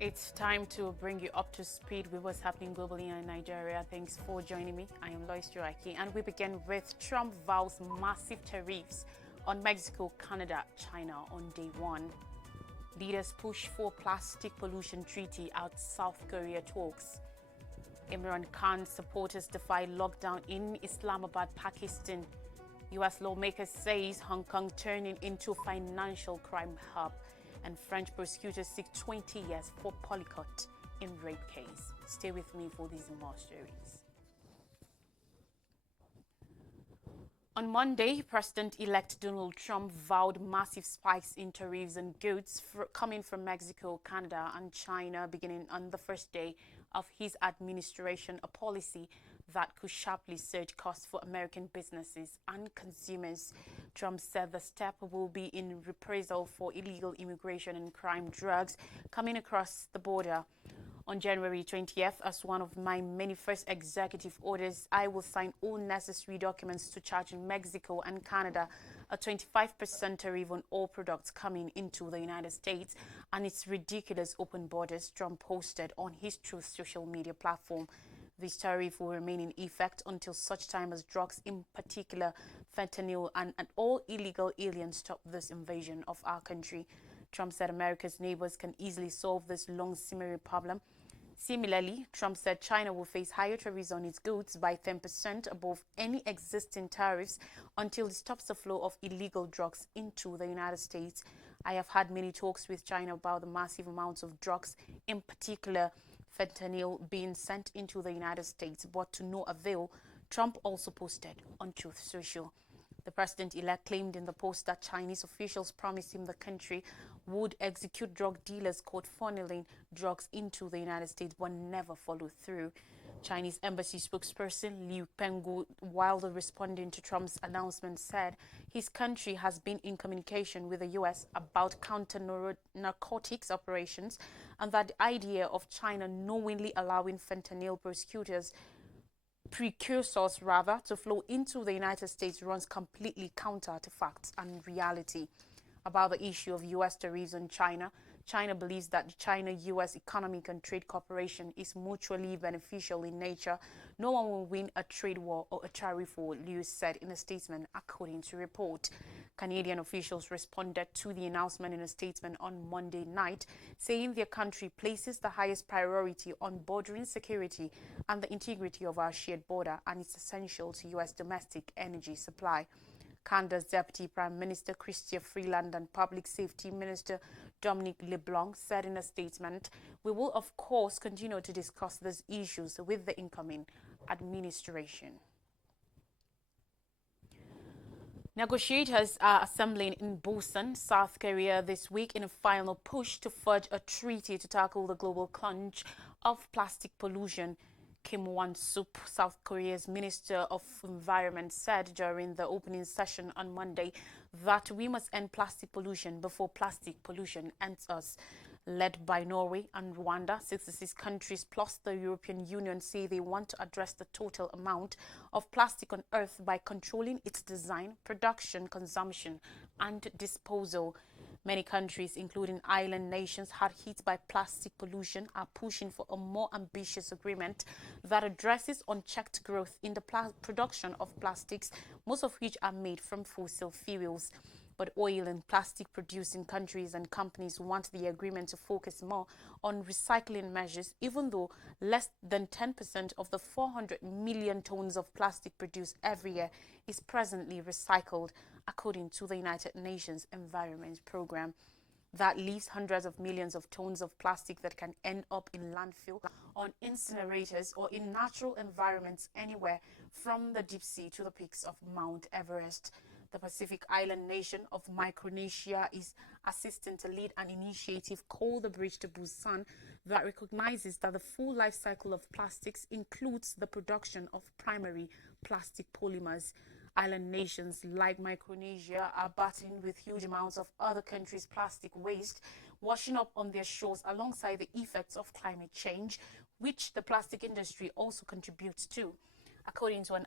It's time to bring you up to speed with what's happening globally in Nigeria. Thanks for joining me. I am Lois Joaki, and we begin with Trump vows massive tariffs on Mexico, Canada, China on day one. Leaders push for plastic pollution treaty out South Korea talks. Imran Khan's supporters defy lockdown in Islamabad, Pakistan. U.S. lawmakers says Hong Kong turning into financial crime hub. And French prosecutors seek 20 years for Polycott in rape case. Stay with me for these and more stories. On Monday, President-elect Donald Trump vowed massive spikes in tariffs on goods coming from Mexico, Canada, and China beginning on the first day of his administration, a policy that could sharply surge costs for American businesses and consumers. Trump said the step will be in reprisal for illegal immigration and crime drugs coming across the border. On January 20th, as one of my many first executive orders, I will sign all necessary documents to charge Mexico and Canada a 25% tariff on all products coming into the United States and its ridiculous open borders, Trump posted on his Truth social media platform. This tariff will remain in effect until such time as drugs, in particular fentanyl and all illegal aliens, stop this invasion of our country. Trump said America's neighbors can easily solve this long-simmering problem. Similarly, Trump said China will face higher tariffs on its goods by 10% above any existing tariffs until it stops the flow of illegal drugs into the United States. I have had many talks with China about the massive amounts of drugs, in particular fentanyl, being sent into the United States, but to no avail, Trump also posted on Truth Social. The president-elect claimed in the post that Chinese officials promised him the country would execute drug dealers caught funneling drugs into the United States but never followed through. Chinese embassy spokesperson Liu Penggu, while responding to Trump's announcement, said his country has been in communication with the U.S. about counter-narcotics operations and that the idea of China knowingly allowing fentanyl precursors to flow into the United States runs completely counter to facts and reality. About the issue of U.S. tariffs on China, China believes that the China-U.S. Economic and Trade Cooperation is mutually beneficial in nature. No one will win a trade war or a tariff war, Liu said in a statement, according to report. Canadian officials responded to the announcement in a statement on Monday night, saying their country places the highest priority on bordering security and the integrity of our shared border, and it's essential to U.S. domestic energy supply. Canada's Deputy Prime Minister Chrystia Freeland and Public Safety Minister Dominic LeBlanc said in a statement, "We will of course continue to discuss these issues with the incoming administration." Negotiators are assembling in Busan, South Korea this week in a final push to forge a treaty to tackle the global plunge of plastic pollution. Kim Won-sup, South Korea's Minister of Environment, said during the opening session on Monday that we must end plastic pollution before plastic pollution ends us. Led by Norway and Rwanda, 66 countries plus the European Union say they want to address the total amount of plastic on Earth by controlling its design, production, consumption, and disposal. Many countries, including island nations hard hit by plastic pollution, are pushing for a more ambitious agreement that addresses unchecked growth in the production of plastics, most of which are made from fossil fuels. But oil and plastic producing countries and companies want the agreement to focus more on recycling measures, even though less than 10% of the 400 million tons of plastic produced every year is presently recycled, according to the United Nations Environment Programme. That leaves hundreds of millions of tons of plastic that can end up in landfill, on incinerators, or in natural environments anywhere from the deep sea to the peaks of Mount Everest. The Pacific island nation of Micronesia is assisting to lead an initiative called the Bridge to Busan that recognizes that the full life cycle of plastics includes the production of primary plastic polymers. Island nations like Micronesia are battling with huge amounts of other countries' plastic waste washing up on their shores alongside the effects of climate change, which the plastic industry also contributes to. According to an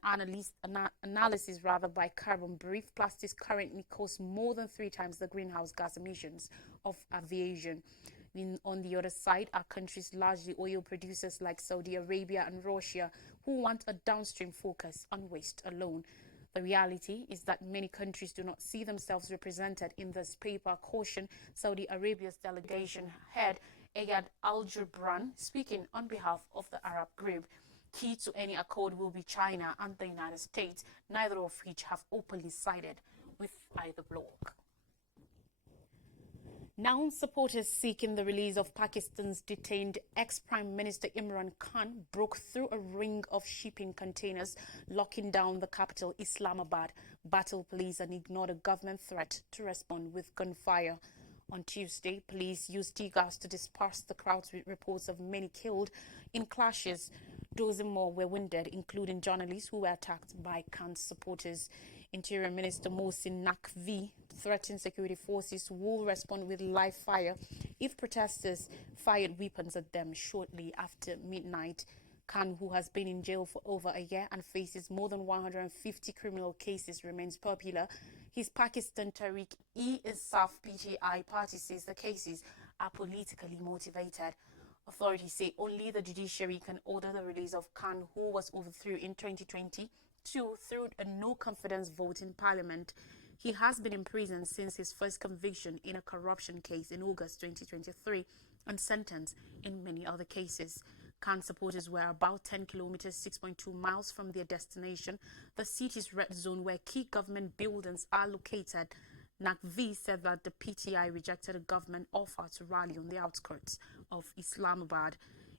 analysis by Carbon Brief, plastics currently cause more than 3 times the greenhouse gas emissions of aviation. On the other side are countries largely oil producers like Saudi Arabia and Russia, who want a downstream focus on waste alone. The reality is that many countries do not see themselves represented in this paper, cautioned Saudi Arabia's delegation head Ayad Al-Jubran, speaking on behalf of the Arab group. Key to any accord will be China and the United States, neither of which have openly sided with either bloc. Now, supporters seeking the release of Pakistan's detained ex-Prime Minister Imran Khan broke through a ring of shipping containers, locking down the capital, Islamabad, battled police and ignored a government threat to respond with gunfire. On Tuesday, police used tear gas to disperse the crowds with reports of many killed in clashes. Dozens more were wounded, including journalists who were attacked by Khan's supporters. Interior Minister Mohsin Naqvi threatened security forces will respond with live fire if protesters fired weapons at them shortly after midnight. Khan, who has been in jail for over a year and faces more than 150 criminal cases, remains popular. His Pakistan Tehreek-e-Insaf PTI party says the cases are politically motivated. Authorities say only the judiciary can order the release of Khan, who was overthrown in 2022 through a no-confidence vote in parliament. He has been in prison since his first conviction in a corruption case in August 2023 and sentenced in many other cases. Khan supporters were about 10 kilometers, 6.2 miles from their destination, the city's red zone where key government buildings are located. Naqvi said that the PTI rejected a government offer to rally on the outskirts of Islamabad.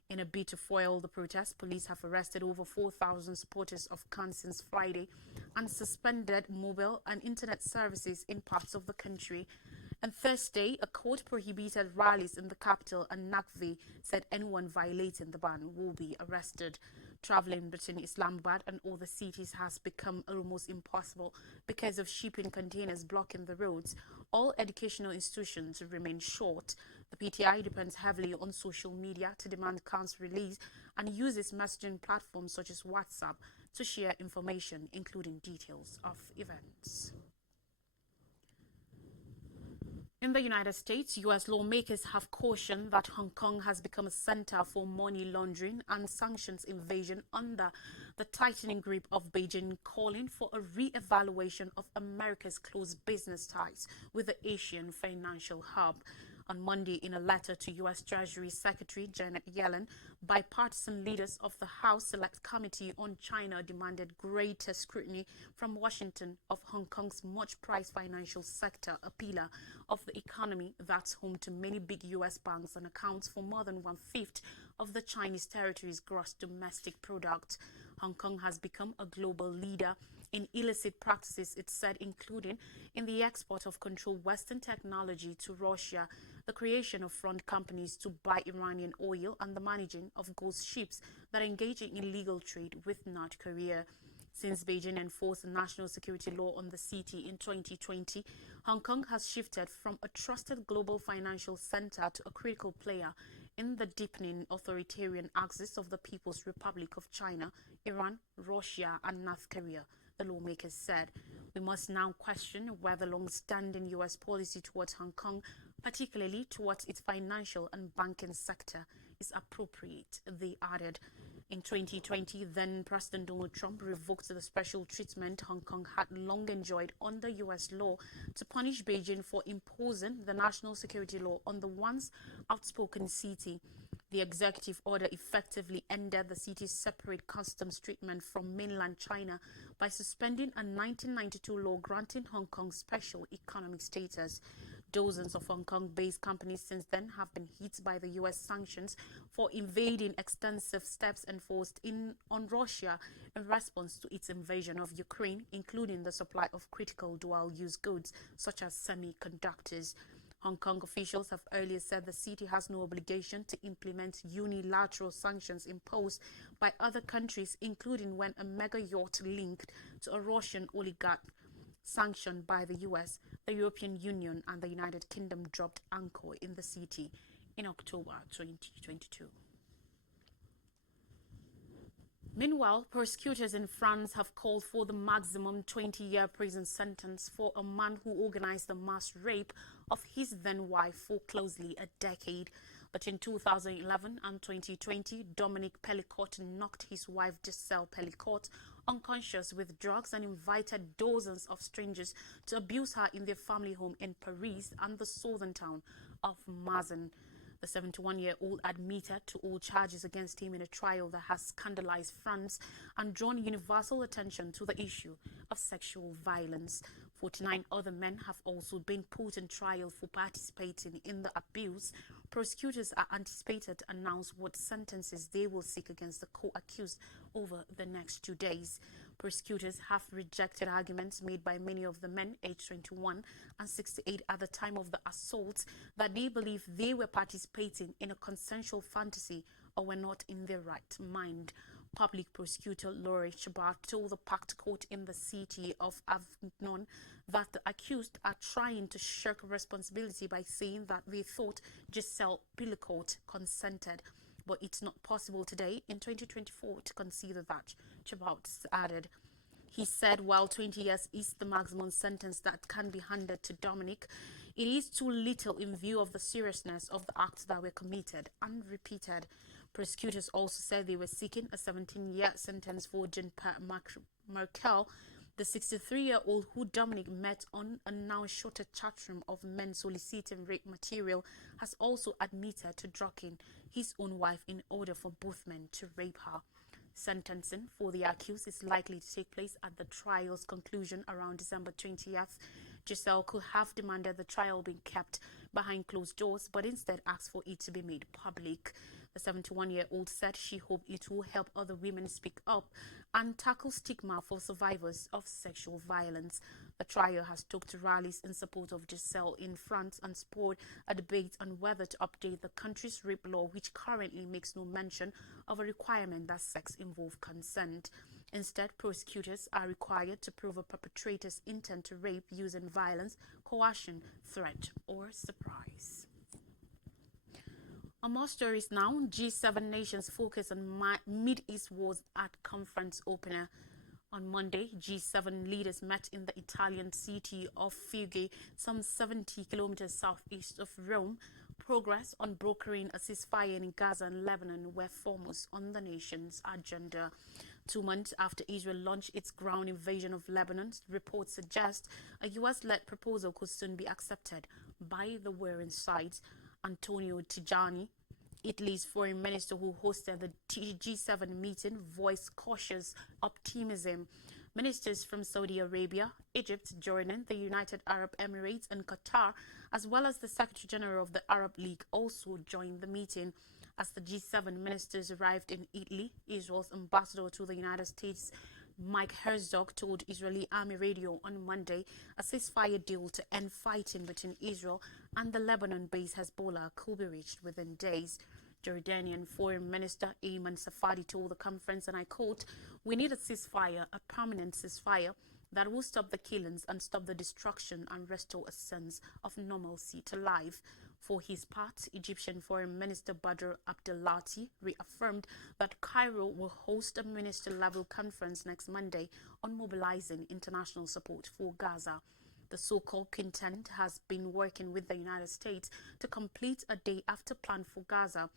In a bid to foil the protest, police have arrested over 4,000 supporters of Khan since Friday and suspended mobile and internet services in parts of the country. And Thursday, a court prohibited rallies in the capital, and Naqvi said anyone violating the ban will be arrested. Traveling between Islamabad and other cities has become almost impossible because of shipping containers blocking the roads. All educational institutions remain short. The PTI depends heavily on social media to demand Khan's release and uses messaging platforms such as WhatsApp to share information, including details of events. In the United States, U.S. lawmakers have cautioned that Hong Kong has become a center for money laundering and sanctions evasion under the tightening grip of Beijing, calling for a re-evaluation of America's close business ties with the Asian financial hub. On Monday, in a letter to U.S. Treasury Secretary Janet Yellen, bipartisan leaders of the House Select Committee on China demanded greater scrutiny from Washington of Hong Kong's much-prized financial sector, a pillar of the economy that's home to many big U.S. banks and accounts for more than one-fifth of the Chinese territory's gross domestic product. Hong Kong has become a global leader in illicit practices, it said, including in the export of controlled Western technology to Russia, the creation of front companies to buy Iranian oil, and the managing of ghost ships that engage in illegal trade with North Korea. Since Beijing enforced a national security law on the city in 2020, Hong Kong has shifted from a trusted global financial center to a critical player in the deepening authoritarian axis of the People's Republic of China, Iran, Russia, and North Korea. The lawmakers said, we must now question whether long-standing U.S. policy towards Hong Kong, particularly towards its financial and banking sector, is appropriate, they added. In 2020, then President Donald Trump revoked the special treatment Hong Kong had long enjoyed under U.S. law to punish Beijing for imposing the national security law on the once outspoken city. The executive order effectively ended the city's separate customs treatment from mainland China by suspending a 1992 law granting Hong Kong special economic status. Dozens of Hong Kong-based companies since then have been hit by the U.S. sanctions for evading extensive steps enforced on Russia in response to its invasion of Ukraine, including the supply of critical dual-use goods such as semiconductors. Hong Kong officials have earlier said the city has no obligation to implement unilateral sanctions imposed by other countries, including when a mega yacht linked to a Russian oligarch sanctioned by the US, the European Union, and the United Kingdom dropped anchor in the city in October 2022. Meanwhile, prosecutors in France have called for the maximum 20-year prison sentence for a man who organized the mass rape of his then-wife for closely a decade. Between 2011 and 2020, Dominique Pellicotte knocked his wife Giselle Pellicotte unconscious with drugs and invited dozens of strangers to abuse her in their family home in Paris and the southern town of Mazan. The 71-year-old admitted to all charges against him in a trial that has scandalized France and drawn universal attention to the issue of sexual violence. 49 other men have also been put in trial for participating in the abuse. Prosecutors are anticipated to announce what sentences they will seek against the co-accused over the next 2 days. Prosecutors have rejected arguments made by many of the men, aged 21 and 68 at the time of the assault, that they believe they were participating in a consensual fantasy or were not in their right mind. Public prosecutor Laure Chabat told the packed court in the city of Avignon that the accused are trying to shirk responsibility by saying that they thought Giselle Pellicotte consented. But it's not possible today, in 2024, to consider that, Chabat added. He said while 20 years is the maximum sentence that can be handed to Dominic, it is too little in view of the seriousness of the acts that were committed and repeated. Prosecutors also said they were seeking a 17-year sentence for Jean-Pierre Merkel, the 63-year-old who Dominic met on a now shorter chatroom of men soliciting rape material, has also admitted to drugging his own wife in order for both men to rape her. Sentencing for the accused is likely to take place at the trial's conclusion around December 20th. Giselle could have demanded the trial be kept behind closed doors, but instead asked for it to be made public. The 71-year-old said she hoped it will help other women speak up and tackle stigma for survivors of sexual violence. The trial has stoked rallies in support of Giselle in France and spurred a debate on whether to update the country's rape law, which currently makes no mention of a requirement that sex involve consent. Instead, prosecutors are required to prove a perpetrator's intent to rape using violence, coercion, threat, or surprise. On more stories now, G7 nations focus on Mid-East wars at conference opener. On Monday, G7 leaders met in the Italian city of Fiughe, some 70 kilometers southeast of Rome. Progress on brokering a ceasefire in Gaza and Lebanon were foremost on the nation's agenda. 2 months after Israel launched its ground invasion of Lebanon, reports suggest a U.S.-led proposal could soon be accepted by the warring sides. Antonio Tajani, Italy's foreign minister who hosted the G7 meeting, voiced cautious optimism. Ministers from Saudi Arabia, Egypt, Jordan, the United Arab Emirates and Qatar, as well as the Secretary General of the Arab League, also joined the meeting. As the G7 ministers arrived in Italy, Israel's ambassador to the United States, Mike Herzog, told Israeli Army Radio on Monday a ceasefire deal to end fighting between Israel and the Lebanon-based Hezbollah could be reached within days. Jordanian Foreign Minister Ayman Safadi told the conference, and I quote, "We need a ceasefire, a permanent ceasefire that will stop the killings and stop the destruction and restore a sense of normalcy to life." For his part, Egyptian Foreign Minister Badr Abdelati reaffirmed that Cairo will host a minister-level conference next Monday on mobilizing international support for Gaza. The so-called quintet has been working with the United States to complete a day after plan for Gaza.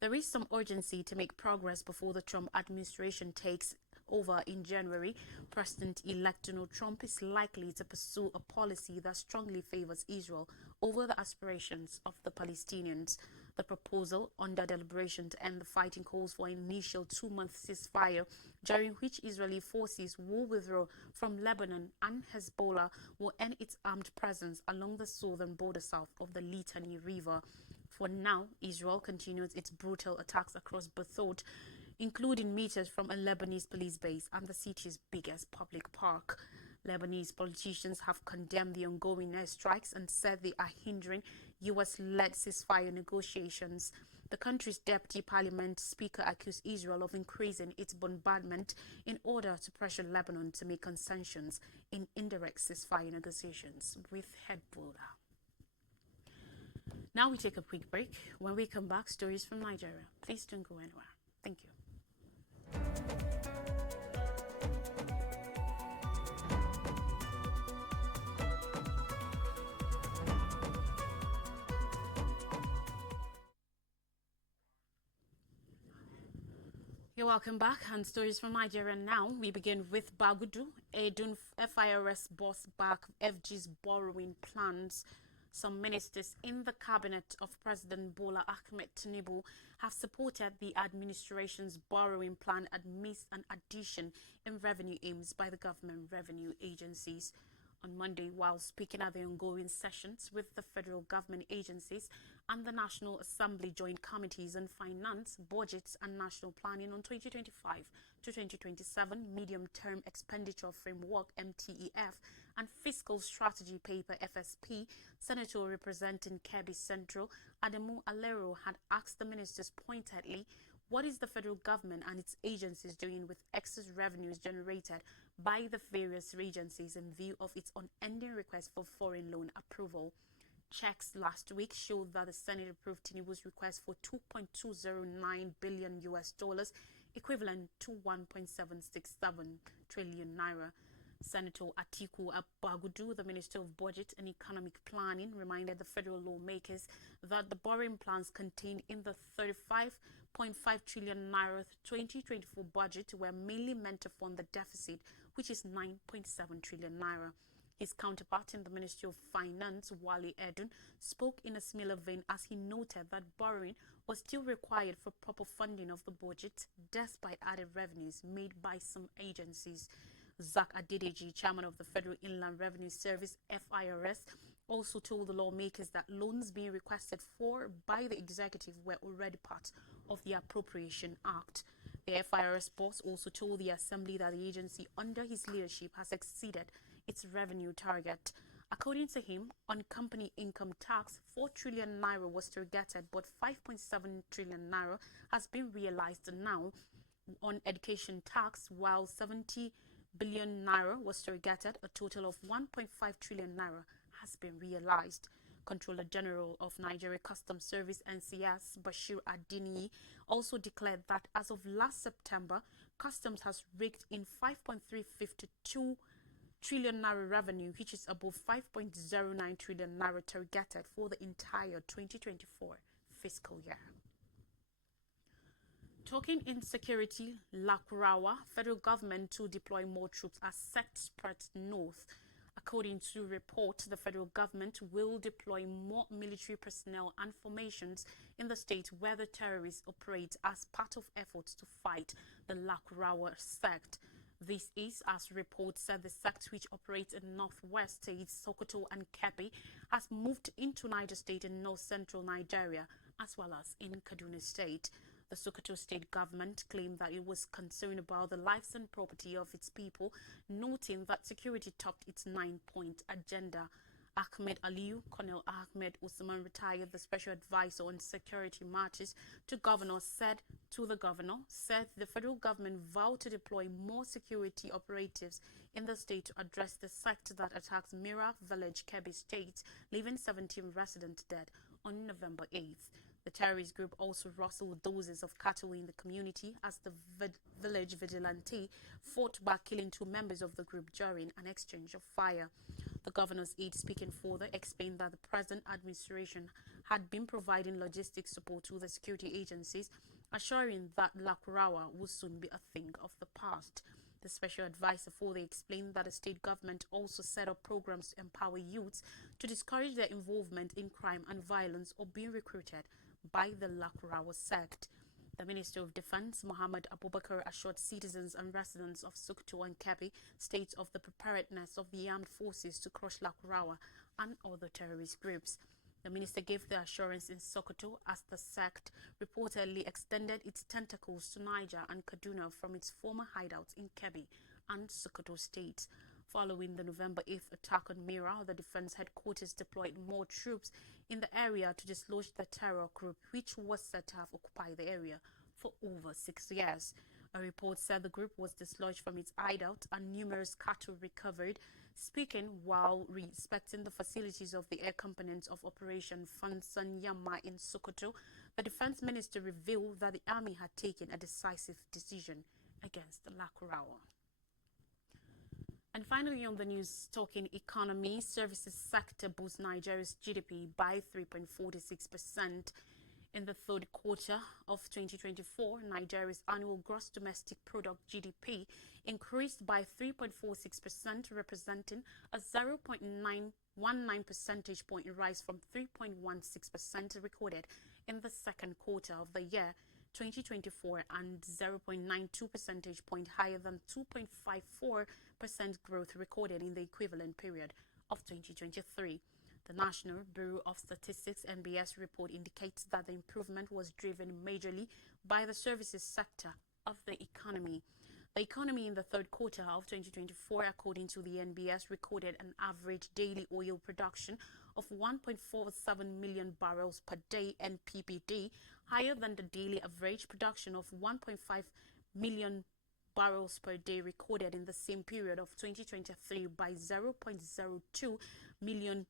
There is some urgency to make progress before the Trump administration takes over in January. President-elect Donald Trump is likely to pursue a policy that strongly favors Israel over the aspirations of the Palestinians. The proposal under deliberation to end the fighting calls for an initial 2-month ceasefire, during which Israeli forces will withdraw from Lebanon and Hezbollah will end its armed presence along the southern border south of the Litani River. For now, Israel continues its brutal attacks across Beirut, including meters from a Lebanese police base and the city's biggest public park. Lebanese politicians have condemned the ongoing airstrikes and said they are hindering U.S.-led ceasefire negotiations. The country's deputy parliament speaker accused Israel of increasing its bombardment in order to pressure Lebanon to make concessions in indirect ceasefire negotiations with Hezbollah. Now we take a quick break. When we come back, stories from Nigeria. Please don't go anywhere. Thank you. You're welcome back. And stories from Nigeria now. We begin with Bagudu. Edun FIRS boss back FG's borrowing plans. Some ministers in the cabinet of President Bola Ahmed Tinubu have supported the administration's borrowing plan amidst an addition in revenue aims by the government revenue agencies. On Monday, while speaking at the ongoing sessions with the federal government agencies and the National Assembly Joint Committees on Finance, Budgets and National Planning on 2025 to 2027 Medium-Term Expenditure Framework (MTEF) and Fiscal Strategy Paper (FSP), Senator representing Kebbi Central Adamu Alero had asked the ministers pointedly, what is the federal government and its agencies doing with excess revenues generated by the various agencies in view of its unending request for foreign loan approval? Checks last week showed that the Senate approved Tinubu's request for 2.209 billion US dollars, equivalent to 1.767 trillion naira. Senator Atiku Abagudu, the Minister of Budget and Economic Planning, reminded the federal lawmakers that the borrowing plans contained in the 35.5 trillion naira 2024 budget were mainly meant to fund the deficit, which is 9.7 trillion naira. His counterpart in the Ministry of Finance, Wale Edun, spoke in a similar vein as he noted that borrowing was still required for proper funding of the budget, despite added revenues made by some agencies. Zach Adedeji, chairman of the Federal Inland Revenue Service (FIRS), also told the lawmakers that loans being requested for by the executive were already part of the Appropriation Act. The FIRS boss also told the Assembly that the agency under his leadership has exceeded its revenue target. According to him, on company income tax, 4 trillion naira was targeted, but 5.7 trillion naira has been realized now. On education tax, while 70 billion naira was targeted, a total of 1.5 trillion naira has been realized. Controller General of Nigeria Customs Service (NCS) Bashir Adini also declared that as of last September, Customs has raked in 5.352 trillion naira revenue, which is above 5.09 trillion naira targeted for the entire 2024 fiscal year. Talking insecurity, Lakurawa, federal government to deploy more troops as sect spreads north. According to reports, the federal government will deploy more military personnel and formations in the state where the terrorists operate as part of efforts to fight the Lakurawa sect. This is, as reports said, the sect which operates in northwest states Sokoto and Kebbi has moved into Niger State and north-central Nigeria, as well as in Kaduna State. The Sokoto state government claimed that it was concerned about the lives and property of its people, noting that security topped its 9-point agenda. Ahmed Aliyu, Colonel Ahmed Usman, retired the special advisor on security matters to the governor, said the federal government vowed to deploy more security operatives in the state to address the sect that attacked Mira Village, Kebbi State, leaving 17 residents dead on November 8th. The terrorist group also rustled dozens of cattle in the community as the village vigilante fought back, killing 2 members of the group during an exchange of fire. The governor's aide, speaking further, explained that the present administration had been providing logistic support to the security agencies, assuring that Lakurawa would soon be a thing of the past. The special advisor further explained that the state government also set up programs to empower youths to discourage their involvement in crime and violence or being recruited by the Lakurawa sect. The Minister of Defense, Mohammed Abubakar, assured citizens and residents of Sokoto and Kebbi states of the preparedness of the armed forces to crush Lakurawa and other terrorist groups. The minister gave the assurance in Sokoto as the sect reportedly extended its tentacles to Niger and Kaduna from its former hideouts in Kebbi and Sokoto states. Following the November 8th attack on Mira, the defense headquarters deployed more troops in the area to dislodge the terror group, which was said to have occupied the area for over 6 years. A report said the group was dislodged from its hideout and numerous cattle recovered. Speaking while respecting the facilities of the air components of Operation Fansanyama in Sokoto, the defense minister revealed that the army had taken a decisive decision against the Lakurawa. And finally on the news, talking economy, services sector boosts Nigeria's GDP by 3.46% In the third quarter of 2024, Nigeria's annual gross domestic product (GDP) increased by 3.46%, representing a 0.919 percentage point rise from 3.16% recorded in the second quarter of the year 2024 and 0.92 percentage point higher than 2.54% growth recorded in the equivalent period of 2023. The National Bureau of Statistics (NBS) report indicates that the improvement was driven majorly by the services sector of the economy. The economy in the third quarter of 2024, according to the NBS, recorded an average daily oil production of 1.47 million barrels per day (NPPD), higher than the daily average production of 1.5 million barrels per day recorded in the same period of 2023 by 0.02 million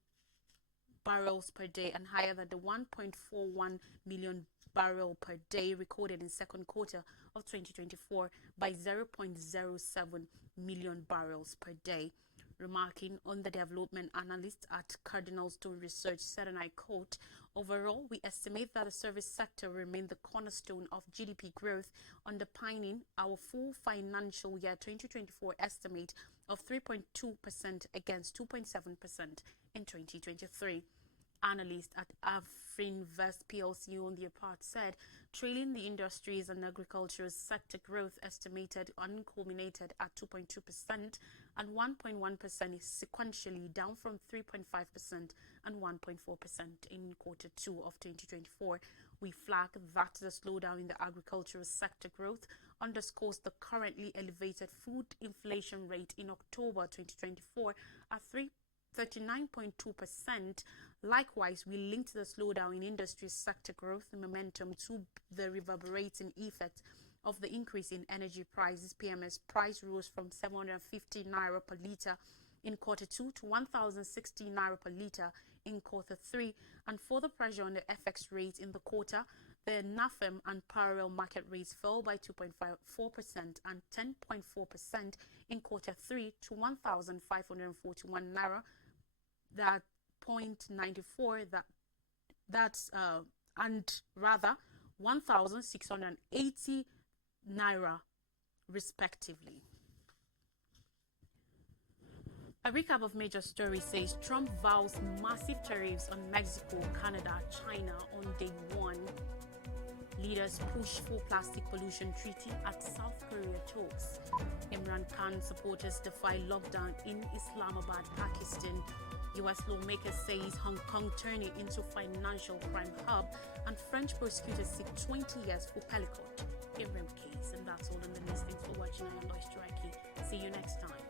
barrels per day and higher than the 1.41 million barrel per day recorded in second quarter of 2024 by 0.07 million barrels per day. Remarking on the development, analysts at Cardinal Stone Research said, and I quote, "Overall, we estimate that the service sector remained the cornerstone of GDP growth, underpinning our full financial year 2024 estimate of 3.2% against 2.7% in 2023. Analyst at Afrinvest PLC on their part said, trailing the industries and agricultural sector growth estimated unculminated at 2.2% and 1.1% sequentially, down from 3.5% and 1.4% in quarter 2 of 2024. We flag that the slowdown in the agricultural sector growth underscores the currently elevated food inflation rate in October 2024 at 39.2%. Likewise, we linked the slowdown in industry sector growth momentum to the reverberating effect of the increase in energy prices. PMS price rose from 750 naira per litre in quarter 2 to 1,060 naira per litre in quarter 3, and further pressure on the FX rate in the quarter. The NAFEM and parallel market rates fell by 2.54% and 10.4% in quarter 3 to 1,541 naira. That 0.94 and rather 1,680 naira respectively. A recap of major stories says Trump vows massive tariffs on Mexico, Canada, China on day 1. Leaders push for plastic pollution treaty at South Korea talks. Imran Khan supporters defy lockdown in Islamabad, Pakistan. U.S. lawmakers says Hong Kong turning into financial crime hub, and French prosecutors seek 20 years for Pelicot in rape case. And that's all in the news. Thanks for watching. I am Lois Strikey. See you next time.